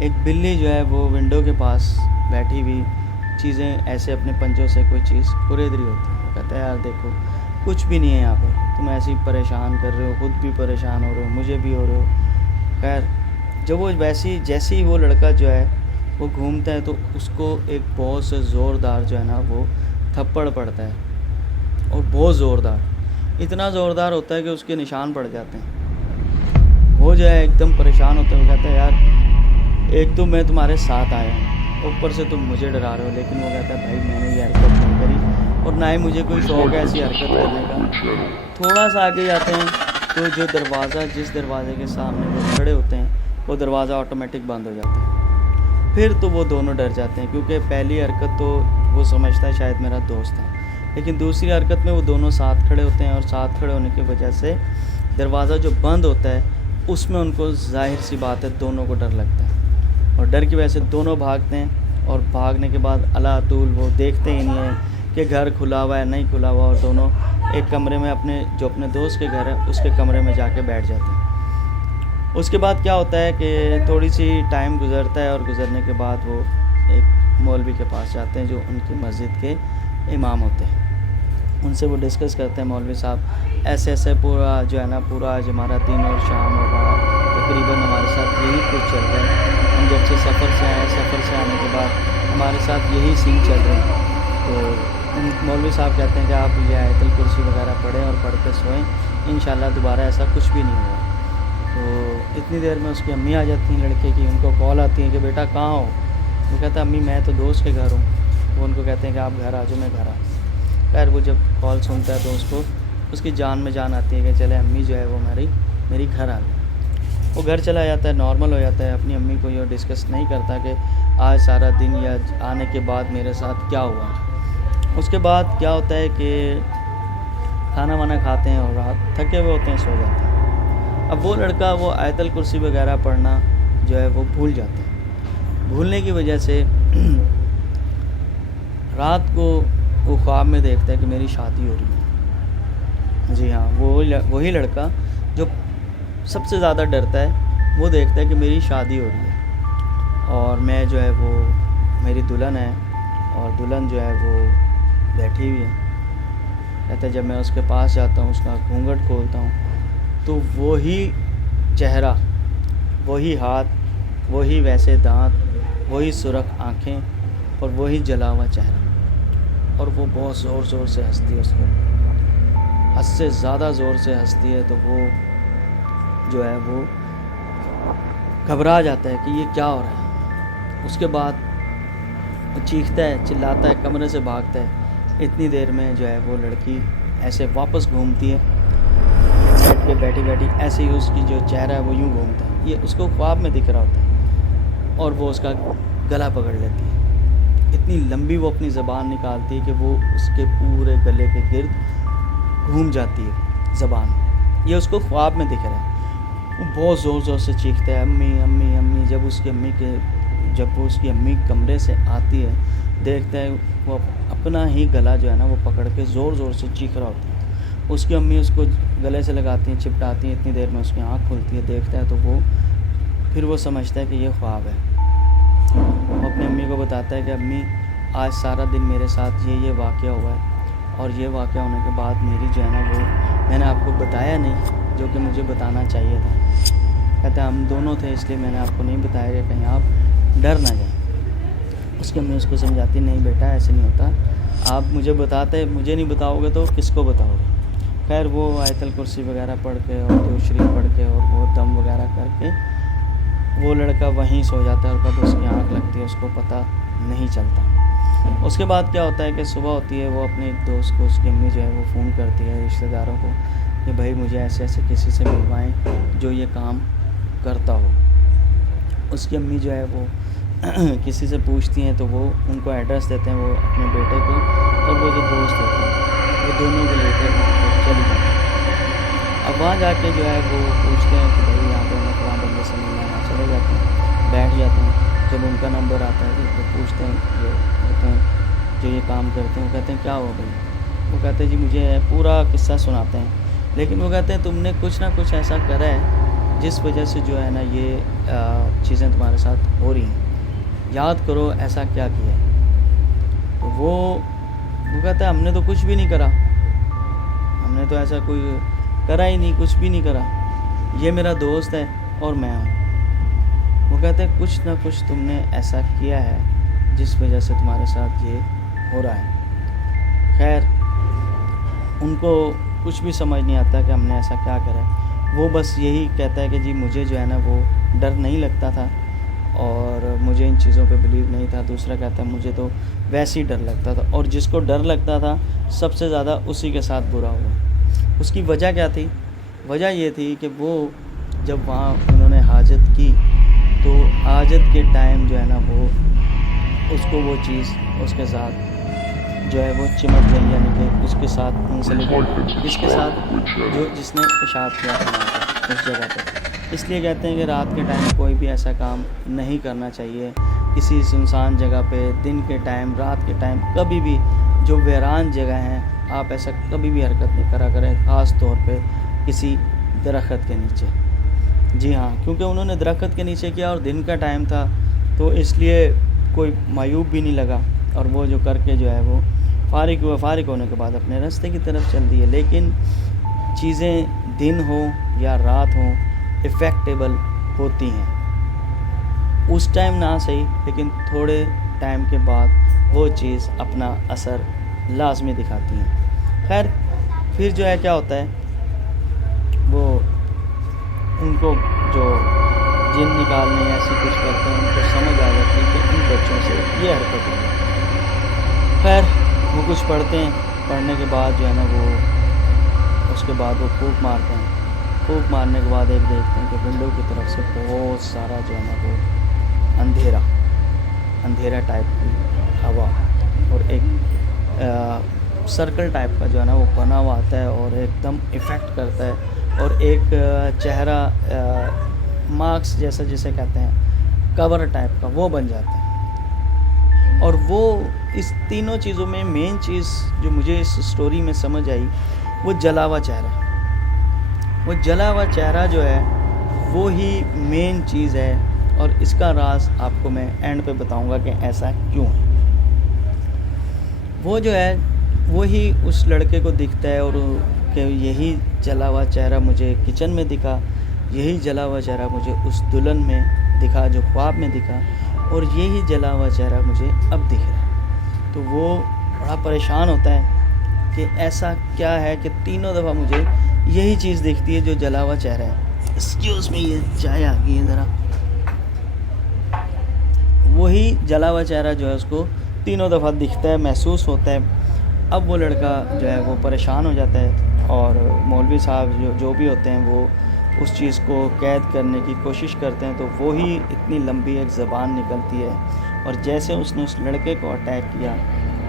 ایک بلی جو ہے وہ ونڈو کے پاس بیٹھی ہوئی چیزیں ایسے اپنے پنجوں سے کوئی چیز کھرید رہی ہوتی ہے. وہ کہتا ہے یار دیکھو کچھ بھی نہیں ہے یہاں پہ, تم ایسے ہی پریشان کر رہے ہو, خود بھی پریشان ہو رہے ہو, مجھے بھی ہو رہے ہو. خیر جب وہ جیسے ہی وہ لڑکا جو ہے وہ گھومتا ہے تو اس کو ایک بہت سے زوردار جو ہے نا وہ تھپڑ پڑتا ہے, اور بہت زوردار, اتنا زوردار ہوتا ہے کہ اس کے نشان پڑ جاتے ہیں. وہ جو ہے ایک دم پریشان ہوتا ہے. وہ کہتا ہے یار ایک تو میں تمہارے ساتھ آیا ہوں, اوپر سے تم مجھے ڈرا رہے ہو. لیکن وہ کہتا ہے بھائی میں نے یہ حرکت نہیں کری, اور نہ ہی مجھے کوئی شوق ہے ایسی حرکت کرنے کا. تھوڑا سا آگے جاتے ہیں تو جو دروازہ جس دروازے کے سامنے وہ کھڑے ہوتے ہیں وہ دروازہ آٹومیٹک بند ہو جاتا ہے. پھر تو وہ دونوں ڈر جاتے ہیں, کیونکہ پہلی حرکت تو وہ سمجھتا ہے شاید میرا دوست ہے, لیکن دوسری حرکت میں وہ دونوں ساتھ کھڑے ہوتے ہیں, اور ساتھ کھڑے ہونے کی وجہ سے دروازہ جو بند ہوتا ہے اس میں ان کو ظاہر سی بات ہے دونوں کو ڈر لگتا ہے, اور ڈر کی وجہ سے دونوں بھاگتے ہیں. اور بھاگنے کے بعد اللہ طول وہ دیکھتے ہی نہیں ہیں کہ گھر کھلا ہوا ہے نہیں کھلا ہوا, اور دونوں ایک کمرے میں اپنے دوست کے گھر ہے اس کے کمرے میں جا کے بیٹھ جاتے ہیں. اس کے بعد کیا ہوتا ہے کہ تھوڑی سی ٹائم گزرتا ہے, اور گزرنے کے بعد وہ ایک مولوی کے پاس جاتے ہیں جو ان کی مسجد کے امام ہوتے ہیں. ان سے وہ ڈسکس کرتے ہیں مولوی صاحب ایسے پورا جو ہے نا پورا آج ہمارا دن اور شام اور رات تقریباً ہمارے ساتھ یہی کچھ چل رہا ہے. ہم جب سے سفر سے آئے, سفر سے آنے کے بعد ہمارے ساتھ یہی سین چل رہے ہیں. تو مولوی صاحب کہتے ہیں کہ آپ یہ آیت الکرسی وغیرہ پڑھیں اور پڑھ کے سوئیں, انشاءاللہ دوبارہ ایسا کچھ بھی نہیں ہوگا. تو اتنی دیر میں اس کی امی آ جاتی ہیں لڑکے کی, ان کو کال آتی ہے کہ بیٹا کہاں ہو. وہ کہتا ہے امی میں تو دوست کے گھر ہوں. وہ ان کو کہتے ہیں کہ آپ گھر آ جاؤ, میں گھر آ. خیر وہ جب کال سنتا ہے تو اس کو اس کی جان میں جان آتی ہے کہ چلے امی جو ہے وہ میری گھر آ گئی. وہ گھر چلا جاتا ہے, نارمل ہو جاتا ہے. اپنی امی کو یہ ڈسکس نہیں کرتا کہ آج سارا دن یا آنے کے بعد میرے ساتھ کیا ہوا. اس کے بعد کیا ہوتا ہے کہ کھانا وانا کھاتے ہیں اور رات تھکے ہوئے ہوتے ہیں, سو جاتے ہیں. اب وہ لڑکا وہ آیت الکرسی وغیرہ پڑھنا جو ہے وہ بھول جاتا ہے. بھولنے کی وجہ سے رات کو وہ خواب میں دیکھتا ہے کہ میری شادی ہو رہی ہے. جی ہاں, وہی لڑکا جو سب سے زیادہ ڈرتا ہے وہ دیکھتا ہے کہ میری شادی ہو رہی ہے, اور میں جو ہے وہ میری دلہن ہے, اور دلہن جو ہے وہ بیٹھی ہوئی ہے. کہتا ہے جب میں اس کے پاس جاتا ہوں, اس کا گھونگھٹ کھولتا ہوں, تو وہی چہرہ, وہی ہاتھ, وہی ویسے دانت, وہی سرخ آنکھیں, اور وہی جلا ہوا چہرہ. اور وہ بہت زور سے ہنستی ہے, اس کو حد سے زیادہ زور سے ہنستی ہے. تو وہ جو ہے وہ گھبرا جاتا ہے کہ یہ کیا ہو رہا ہے. اس کے بعد وہ چیختا ہے, چلاتا ہے, کمرے سے بھاگتا ہے. اتنی دیر میں جو ہے وہ لڑکی ایسے واپس گھومتی ہے, بیٹھ کے بیٹھی ایسے ہی اس کی جو چہرہ ہے وہ یوں گھومتا ہے. یہ اس کو خواب میں دکھ رہا ہوتا ہے, اور وہ اس کا گلا پکڑ لیتی ہے. اتنی لمبی وہ اپنی زبان نکالتی ہے کہ وہ اس کے پورے گلے کے گرد گھوم جاتی ہے زبان. یہ اس کو خواب میں دکھ رہا ہے. وہ بہت زور سے چیختا ہے امی امی امی. جب وہ اس کی امی کمرے سے آتی ہے, دیکھتا ہے وہ اپنا ہی گلا جو ہے نا وہ پکڑ کے زور سے چیخ رہا ہوتا ہے. اس کی امی اس کو گلے سے لگاتی ہیں, چپٹاتی ہیں. اتنی دیر میں اس کی آنکھ کھلتی ہے, دیکھتا ہے تو پھر وہ سمجھتا ہے کہ یہ خواب ہے. وہ اپنی امی کو بتاتا ہے کہ امی آج سارا دن میرے ساتھ یہ واقعہ ہوا ہے, اور یہ واقعہ ہونے کے بعد میری جو ہے نا وہ میں نے آپ کو بتایا نہیں جو کہ مجھے بتانا چاہیے تھا. کہتا ہے ہم دونوں تھے اس لیے میں نے آپ کو نہیں بتایا کہ کہیں آپ ڈر نہ جائیں. اس کی امی اس کو سمجھاتی نہیں بیٹا ایسے نہیں ہوتا, آپ مجھے مجھے نہیں بتاؤ گے تو کس کو بتاؤ گے. خیر وہ آیت الکرسی وغیرہ پڑھ کے اور درود شریف پڑھ کے اور وہ دم وغیرہ کر کے وہ لڑکا وہیں سو جاتا ہے, اور کب اس کی آنکھ لگتی ہے اس کو پتہ نہیں چلتا. اس کے بعد کیا ہوتا ہے کہ صبح ہوتی ہے, وہ اپنے ایک دوست کو, اس کی امی جو ہے وہ فون کرتی ہے رشتہ داروں کو کہ بھائی مجھے ایسے کسی سے ملوائیں جو یہ کام کرتا ہو. اس کی امی جو ہے وہ کسی سے پوچھتی ہیں تو وہ ان کو ایڈریس دیتے ہیں, وہ اپنے بیٹے کو اور وہ جو دوست ہوتے ہیں وہ دونوں کو لے کے چلی جاتی ہیں. اب وہاں جا کے جو ہے وہ پوچھتے ہیں کہ بھائی یہاں پہ میں فلاں بندے سے ملنا ہے. وہاں چلے جاتے ہیں, بیٹھ جاتے ہیں. جب ان کا نمبر آتا ہے تو پوچھتے ہیں جو ہوتے ہیں جو یہ کام کرتے ہیں, وہ کہتے ہیں کیا ہوا بھائی. وہ کہتے ہیں جی مجھے پورا قصہ سناتے ہیں, لیکن وہ کہتے ہیں تم نے کچھ نہ کچھ ایسا کرا ہے جس وجہ سے جو ہے نا یہ چیزیں تمہارے ساتھ ہو رہی ہیں، یاد کرو ایسا کیا کیا ہے۔ تو وہ کہتا ہے ہم نے تو کچھ بھی نہیں کرا، ہم نے تو ایسا کوئی کرا ہی نہیں، کچھ بھی نہیں کرا، یہ میرا دوست ہے اور میں ہوں۔ وہ کہتے ہیں کچھ نہ کچھ تم نے ایسا کیا ہے جس وجہ سے تمہارے ساتھ یہ ہو رہا ہے۔ خیر ان کو کچھ بھی سمجھ نہیں آتا کہ ہم نے ایسا کیا کرا ہے۔ وہ بس یہی کہتا ہے کہ جی مجھے جو ہے نا وہ ڈر نہیں لگتا تھا اور مجھے ان چیزوں پہ بلیو نہیں تھا۔ دوسرا کہتا ہے مجھے تو ویسے ہی ڈر لگتا تھا، اور جس کو ڈر لگتا تھا سب سے زیادہ اسی کے ساتھ برا ہوا۔ اس کی وجہ کیا تھی؟ وجہ یہ تھی کہ وہ جب وہاں انہوں نے حاجت کی تو حاجت کے ٹائم جو ہے نا وہ اس کو وہ چیز اس کے ساتھ جو ہے وہ چمٹ گئی، یعنی کہ اس کے ساتھ منسلک اس کے ساتھ جو جس نے پیشاب کیا تھا وہاں پر اس جگہ پر۔ اس لیے کہتے ہیں کہ رات کے ٹائم کوئی بھی ایسا کام نہیں کرنا چاہیے، کسی سنسان جگہ پہ دن کے ٹائم، رات کے ٹائم، کبھی بھی جو ویران جگہ ہیں آپ ایسا کبھی بھی حرکت نہیں کرا کریں، خاص طور پہ کسی درخت کے نیچے۔ جی ہاں، کیونکہ انہوں نے درخت کے نیچے کیا اور دن کا ٹائم تھا تو اس لیے کوئی معیوب بھی نہیں لگا، اور وہ جو کر کے جو ہے وہ فارغ ہونے کے بعد اپنے راستے کی طرف چل دی ہے۔ لیکن چیزیں دن ہوں یا رات ہوں افیکٹیبل ہوتی ہیں، اس ٹائم نہ صحیح لیکن تھوڑے ٹائم کے بعد وہ چیز اپنا اثر لازمی دکھاتی ہیں۔ خیر پھر جو ہے کیا ہوتا ہے، وہ ان کو جو جن نکالنے ایسی کچھ کرتے ہیں، ان کو سمجھ آ جاتی ہے کہ ان بچوں سے یہ حرکت ہوگی۔ خیر وہ کچھ پڑھتے ہیں، پڑھنے کے بعد جو ہے نا وہ اس کے بعد وہ پھونک مارتے ہیں۔ پھونک مارنے کے بعد ایک دیکھتے ہیں کہ ونڈو کی طرف سے بہت سارا جو ہے نا وہ اندھیرا ٹائپ کی ہوا اور ایک سرکل ٹائپ کا جو ہے نا وہ بنا ہوا آتا ہے اور ایک دم ایفیکٹ کرتا ہے، اور ایک چہرہ مارکس جیسا جسے کہتے ہیں کور ٹائپ کا وہ بن جاتا ہے۔ اور وہ اس تینوں چیزوں میں مین چیز جو مجھے اس سٹوری میں سمجھ آئی وہ جلا ہوا چہرہ۔ وہ جلا ہوا چہرہ جو ہے وہی مین چیز ہے، اور اس کا راز آپ کو میں اینڈ پہ بتاؤں گا کہ ایسا کیوں ہے۔ وہ جو ہے وہی اس لڑکے کو دکھتا ہے، اور کہ یہی جلا ہوا چہرہ مجھے کچن میں دکھا، یہی جلا ہوا چہرہ مجھے اس دلہن میں دکھا جو خواب میں دکھا، اور یہی جلا ہوا چہرہ مجھے اب دکھ رہا ہے۔ تو وہ بڑا پریشان ہوتا ہے کہ ایسا کیا ہے کہ تینوں دفعہ مجھے یہی چیز دکھتی ہے جو جلا ہوا چہرہ ہے۔ ایکسکیوز می، یہ چائے آ گئی ہے ذرا۔ وہی جلا ہوا چہرہ جو ہے اس کو تینوں دفعہ دکھتا ہے، محسوس ہوتا ہے۔ اب وہ لڑکا جو ہے وہ پریشان ہو جاتا ہے، اور مولوی صاحب جو بھی ہوتے ہیں وہ اس چیز کو قید کرنے کی کوشش کرتے ہیں، تو وہی اتنی لمبی ایک زبان نکلتی ہے، اور جیسے اس نے اس لڑکے کو اٹیک کیا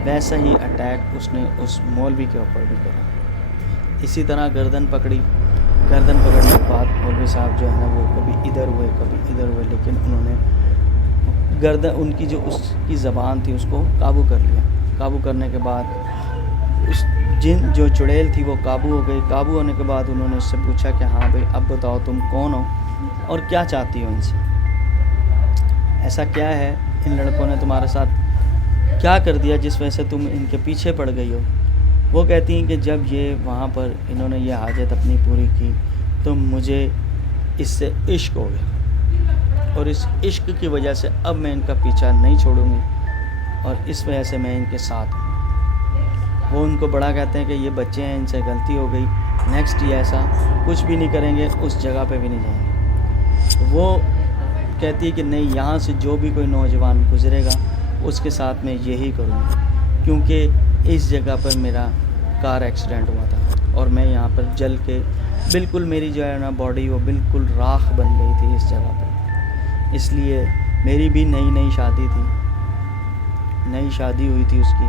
ویسا ہی اٹیک اس نے اس مولوی کے اوپر بھی کرا۔ اسی طرح گردن پکڑنے کے بعد مولوی صاحب جو ہے نا وہ کبھی ادھر ہوئے کبھی ادھر ہوئے، لیکن انہوں نے ان کی جو اس کی زبان تھی اس کو قابو کر لیا۔ قابو کرنے کے بعد اس جن جو چڑیل تھی وہ قابو ہو گئی۔ قابو ہونے کے بعد انہوں نے اس سے پوچھا کہ ہاں بھائی اب بتاؤ تم کون ہو اور کیا چاہتی ہو ان سے، ایسا کیا ہے ان لڑکوں نے تمہارے ساتھ کیا کر دیا جس وجہ سے تم ان کے پیچھے پڑ گئی ہو۔ وہ کہتی ہیں کہ جب یہ وہاں پر انہوں نے یہ حاجت اپنی پوری کی تو مجھے اس سے عشق ہو گیا، اور اس عشق کی وجہ سے اب میں ان کا پیچھا نہیں چھوڑوں گی، اور اس وجہ سے میں ان کے ساتھ ہوں۔ وہ ان کو بڑا کہتے ہیں کہ یہ بچے ہیں، ان سے غلطی ہو گئی، نیکسٹ یہ ایسا کچھ بھی نہیں کریں گے، اس جگہ پہ بھی نہیں جائیں گے۔ وہ کہتی ہے کہ نہیں، یہاں سے جو بھی کوئی نوجوان گزرے گا اس کے ساتھ میں یہی کروں گی، کیونکہ اس جگہ پر میرا کار ایکسیڈنٹ ہوا تھا اور میں یہاں پر جل کے بالکل میری جو ہے نا باڈی وہ بالکل راکھ بن گئی تھی اس جگہ پر۔ اس لیے میری بھی نئی شادی تھی، نئی شادی ہوئی تھی اس کی،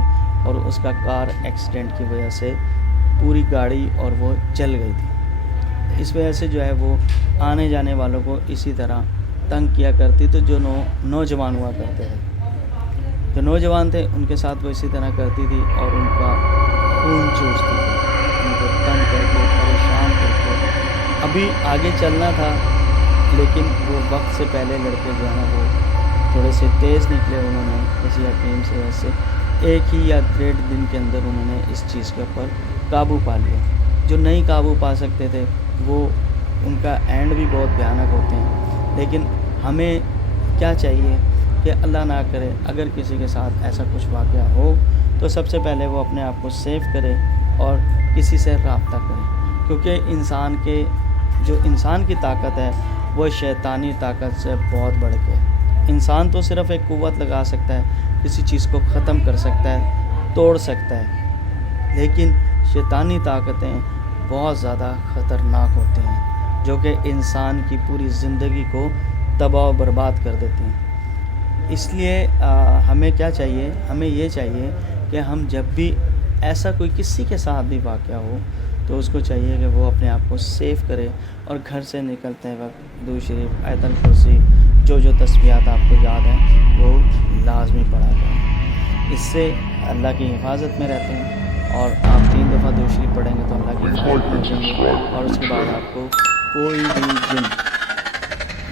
اور اس کا کار ایکسیڈنٹ کی وجہ سے پوری گاڑی اور وہ جل گئی تھی۔ اس وجہ سے جو ہے وہ آنے جانے والوں کو اسی طرح تنگ کیا کرتی، تو جو نوجوان ہوا کرتے تھے، جو نوجوان تھے ان کے ساتھ وہ اسی طرح کرتی تھی، اور ان کا خون چوستی تھی، ان کو تنگ کر کے پریشان کر کے۔ ابھی آگے چلنا تھا لیکن وہ وقت سے پہلے لڑکے جو ہے نا وہ تھوڑے سے تیز نکلے، انہوں نے کسی حکیم سے ویسے ایک ہی یا 1.5 دن کے اندر انہوں نے اس چیز کے اوپر قابو پا لیا۔ جو نہیں قابو پا سکتے تھے وہ ان کا اینڈ بھی بہت بھیانک ہوتے ہیں۔ لیکن ہمیں کیا چاہیے کہ اللہ نہ کرے اگر کسی کے ساتھ ایسا کچھ واقعہ ہو تو سب سے پہلے وہ اپنے آپ کو سیف کرے اور کسی سے رابطہ کرے، کیونکہ انسان کی طاقت ہے وہ شیطانی طاقت سے بہت بڑھ کے ہے۔ انسان تو صرف ایک قوت لگا سکتا ہے، کسی چیز کو ختم کر سکتا ہے، توڑ سکتا ہے، لیکن شیطانی طاقتیں بہت زیادہ خطرناک ہوتی ہیں جو کہ انسان کی پوری زندگی کو تباہ و برباد کر دیتی ہیں۔ اس لیے ہمیں کیا چاہیے، ہمیں یہ چاہیے کہ ہم جب بھی ایسا کوئی کسی کے ساتھ بھی واقعہ ہو تو اس کو چاہیے کہ وہ اپنے آپ کو سیف کرے اور گھر سے نکلتے وقت درود شریف، آیت الکرسی، جو تسبیحات آپ کو یاد ہیں وہ لازمی پڑھا کریں۔ اس سے اللہ کی حفاظت میں رہتے ہیں، اور آپ 3 دفعہ درود شریف پڑھیں گے تو اللہ کی حفاظت میں رہیں گے، اور اس کے بعد آپ کو کوئی بھی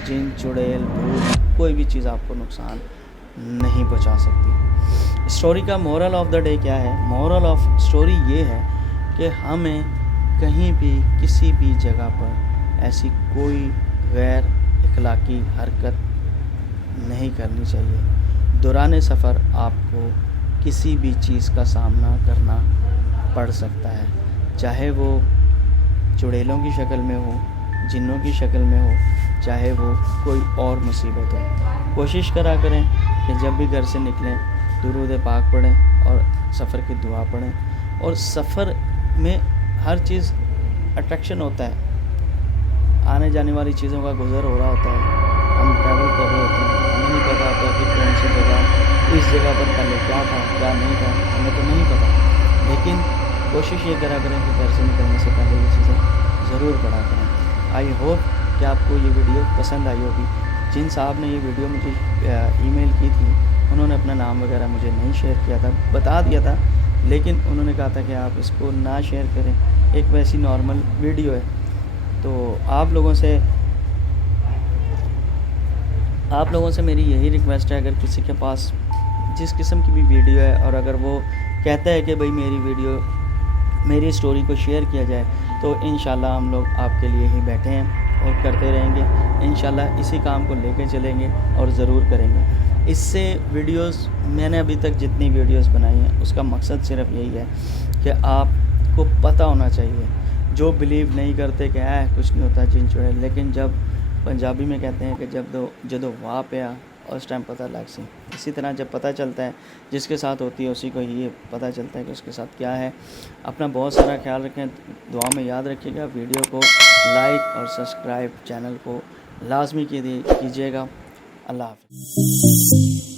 جن چڑیل بھوت کوئی بھی چیز آپ کو نقصان نہیں پہنچا سکتی۔ اسٹوری کا مورل آف دا ڈے کیا ہے؟ مورل آف اسٹوری یہ ہے کہ ہمیں کہیں بھی کسی بھی جگہ پر ایسی کوئی غیر اخلاقی حرکت نہیں کرنی چاہیے۔ دوران سفر آپ کو کسی بھی چیز کا سامنا کرنا پڑ سکتا ہے، چاہے وہ چڑیلوں کی شکل میں ہو، جنوں کی شکل میں ہو، چاہے وہ کوئی اور مصیبت ہو۔ کوشش کرا کریں کہ جب بھی گھر سے نکلیں درود پاک پڑھیں اور سفر کی دعا پڑھیں۔ اور سفر میں ہر چیز اٹریکشن ہوتا ہے، آنے جانے والی چیزوں کا گزر ہو رہا ہوتا ہے، ہم ٹریول کر رہے ہوتے ہیں، ہمیں نہیں پتہ ہوتا کہ کون سی جگہ، اس جگہ پر پہلے کیا تھا کیا نہیں تھا، ہمیں تو نہیں پتہ، لیکن کوشش یہ کرا کریں کہ گھر سے نکلنے سے پہلے یہ چیزیں ضرور پڑھا کریں۔ آئی ہوپ کہ آپ کو یہ ویڈیو پسند آئی ہوگی۔ جن صاحب نے یہ ویڈیو مجھے ای میل کی تھی انہوں نے اپنا نام وغیرہ مجھے نہیں شیئر کیا تھا، بتا دیا تھا، لیکن انہوں نے کہا تھا کہ آپ اس کو نہ شیئر کریں، ایک ویسی نارمل ویڈیو ہے۔ تو آپ لوگوں سے میری یہی ریکویسٹ ہے، اگر کسی کے پاس جس قسم کی بھی ویڈیو ہے اور اگر وہ کہتا ہے کہ بھئی میری اسٹوری کو شیئر کیا جائے تو انشاءاللہ ہم لوگ آپ کے لیے ہی بیٹھے ہیں اور کرتے رہیں گے، انشاءاللہ اسی کام کو لے کے چلیں گے اور ضرور کریں گے۔ اس سے ویڈیوز میں نے ابھی تک جتنی ویڈیوز بنائی ہیں اس کا مقصد صرف یہی ہے کہ آپ کو پتہ ہونا چاہیے۔ جو بلیو نہیں کرتے کہ کچھ نہیں ہوتا جن چڑیل، لیکن جب پنجابی میں کہتے ہیں کہ جدو واہ پیا اس ٹائم پتہ لگ سی، اسی طرح جب پتہ چلتا ہے جس کے ساتھ ہوتی ہے اسی کو ہی پتہ چلتا ہے کہ اس کے ساتھ کیا ہے۔ اپنا بہت سارا خیال رکھیں، دعا میں یاد رکھیے گا، ویڈیو کو لائک اور سبسکرائب چینل کو لازمی کیجیے گا۔ اللہ حافظ۔